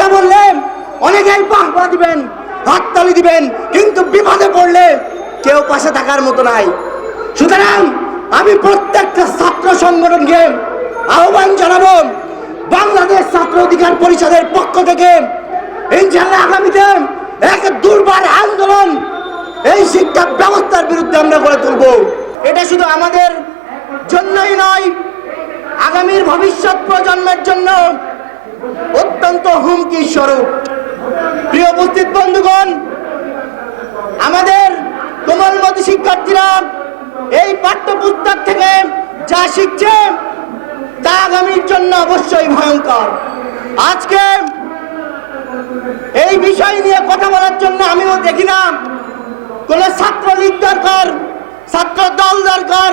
কথা বললে অনেকেই বাহবা দিবেন, হাততালি দিবেন, কিন্তু বিপদে পড়লে কেউ পাশে থাকার মতো নাই। সুতরাং আমি প্রত্যেকটা ছাত্র সংগঠনকে আহ্বান জানাবো, বাংলাদেশ ছাত্র অধিকার পরিষদের পক্ষ থেকে ইনশাআল্লাহ আগামীতে এক দুর্বার আন্দোলন এই শিক্ষা ব্যবস্থার বিরুদ্ধে আমরা গড়ে তুলব। এটা শুধু আমাদের জন্যই নয়, আগামীর ভবিষ্যৎ প্রজন্মের জন্য অত্যন্ত হুমকি স্বরূপ। প্রিয় উপস্থিত বন্ধুগণ, আমাদের কোমলমতি শিক্ষার্থীরা এই পাঠ্যপুস্তক থেকে যা শিখছে তা আগামীর জন্য অবশ্যই ভয়ঙ্কর। আজকে এই বিষয় নিয়ে কথা বলার জন্য আমিও দেখি না কোন ছাত্রলীগ দরকার, ছাত্র দল দরকার,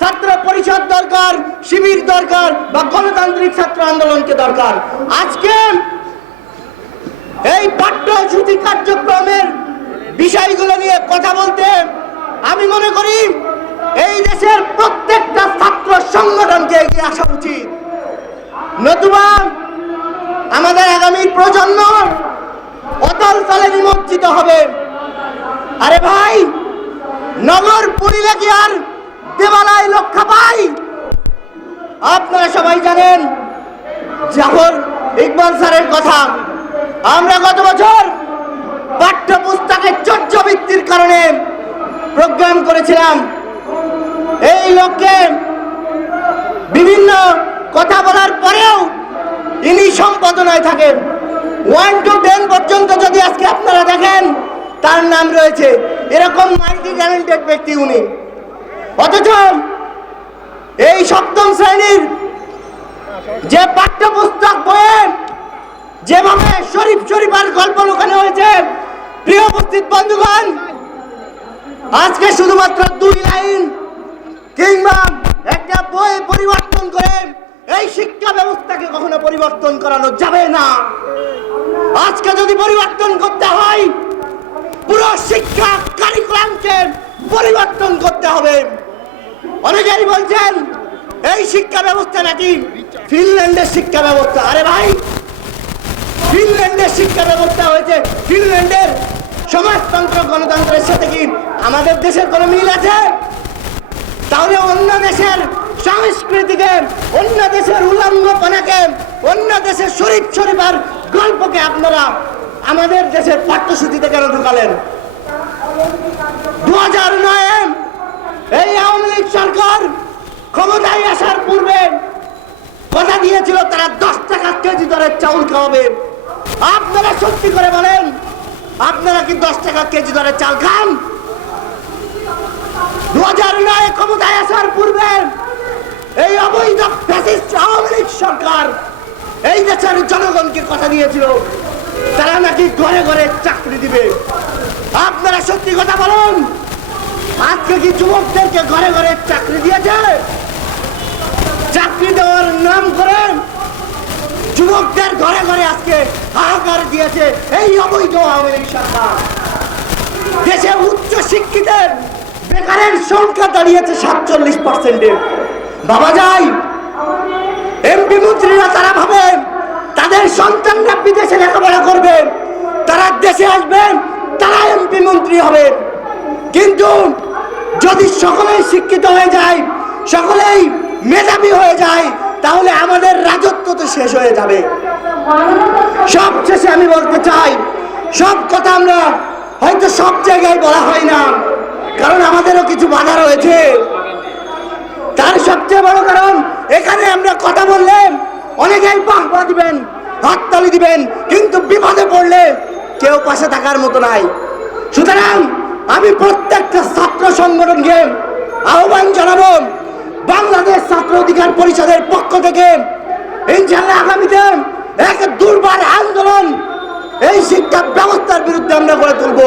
ছাত্র পরিষদ দরকার, শিবির দরকার বা গণতান্ত্রিক ছাত্র আন্দোলনকে দরকার। আজকে এই পাঠ্যসূচি কার্যক্রমের বিষয়গুলো নিয়ে কথা বলতে আমি মনে করি এই দেশের প্রত্যেকটা ছাত্র সংগঠনকে এগিয়ে আসা উচিত, নতুবা আমাদের আগামীর প্রজন্ম অতল তলে নিমজ্জিত হবে। আরে ভাই, নগর পুরিলে কি আর দেবালয় রক্ষা পাই? আপনারা সবাই জানেন জাফর ইকবাল স্যারের কথা। আমরা গত বছর পাঠ্যপুস্তকের চর্যাবৃত্তির কারণে প্রোগ্রাম করেছিলাম। এই লোককে বিভিন্ন কথা বলার পরেও ইনি সম্পাদনায় থাকেন। 1 to 10 পর্যন্ত যদি আজকে আপনারা দেখেন তার নাম রয়েছে। এরকম মাল্টি ট্যালেন্টেড ব্যক্তি উনি। অথচ এই সপ্তম শ্রেণীর যে পাঠ্যপুস্তক বইয়ে যেভাবে শরীফ শরীফার গল্প লোকানো হয়েছে, প্রিয় উপস্থিত বন্ধুগণ, আজকে শুধুমাত্র 2 লাইন কিংবা একটা বই পরিবর্তন করে এই শিক্ষা ব্যবস্থাকে কখনো পরিবর্তন করানো যাবে না। আজকে যদি পরিবর্তন করতে হয়, পুরো শিক্ষা কারিকুলামকে পরিবর্তন করতে হবে। অনেকেই বলছেন এই শিক্ষা ব্যবস্থা নাকি ফিনল্যান্ডের শিক্ষা ব্যবস্থা। আরে ভাই, ফিনল্যান্ডের শিক্ষা ব্যবস্থা হয়েছে, ফিনল্যান্ডের সমাজতন্ত্র গণতন্ত্রের সাথে কি আমাদের দেশের কোনো মিল আছে? তাহলে অন্য দেশের সংস্কৃতিকে, অন্য দেশের উলঙ্গপনাকে, অন্য দেশের শরীফ শরীফার গল্পকে আপনারা আমাদের দেশের পাঠ্যসূচিতে কেন ঢোকালেন? 2009-এ এই আওয়ামী লীগ সরকার ক্ষমতায় আসার পূর্বে কথা দিয়েছিল তারা 10 টাকা কেজি দরে চাউল খাওয়াবে। আপনারা সত্যি করে বলেন, আপনারা কি 10 টাকা কেজি দরে চাল খান? 2009-এ ক্ষমতায় আসার পূর্বে এই অবৈধ ফ্যাসিস্ট আওয়ামী লীগ সরকার এই দেশের জনগণকে কথা দিয়েছিল তারা নাকি ঘরে ঘরে চাকরি দিবে। আপনারা সত্যি কথা বলুন, আজকে কি যুবকদেরকে ঘরে ঘরে চাকরি দিয়েছে? চাকরি দেওয়ার নাম করে যুবকদের ঘরে ঘরে আজকে হাহাকার দিয়েছে এই অবৈধ আওয়ামী লীগ সরকার। দেশে উচ্চ শিক্ষিতের বেকারের সংখ্যা দাঁড়িয়েছে 47%-এ। বাবা যায়, এমপি মন্ত্রীরা তারা ভাবে তাদের সন্তানরা বিদেশে লেখাপড়া করবে, তারা দেশে আসবেন, তারা এমপি মন্ত্রী হবে। কিন্তু যদি সকলেই শিক্ষিত হয়ে যায়, সকলেই মেধাবী হয়ে যায়, তাহলে আমাদের রাজত্ব তো শেষ হয়ে যাবে। সব শেষে আমি বলতে চাই, সব কথা আমরা হয়তো সব জায়গায় বলা হয় না, কারণ আমাদেরও কিছু বাধা রয়েছে। তার সবচেয়ে বড় কারণ, এখানে আমরা কথা বললে অনেকেই বাহবা দিবেন, হাততালি দিবেন, কিন্তু বিপদে পড়লে কেউ পাশে থাকার মতো নাই। সুতরাং আমি প্রত্যেকটা ছাত্র সংগঠনকে আহ্বান জানাবো, বাংলাদেশ ছাত্র অধিকার পরিষদের পক্ষ থেকে ইনশাআল্লাহ আগামীতে এক দুর্বার আন্দোলন এই শিক্ষা ব্যবস্থার বিরুদ্ধে আমরা গড়ে তুলব।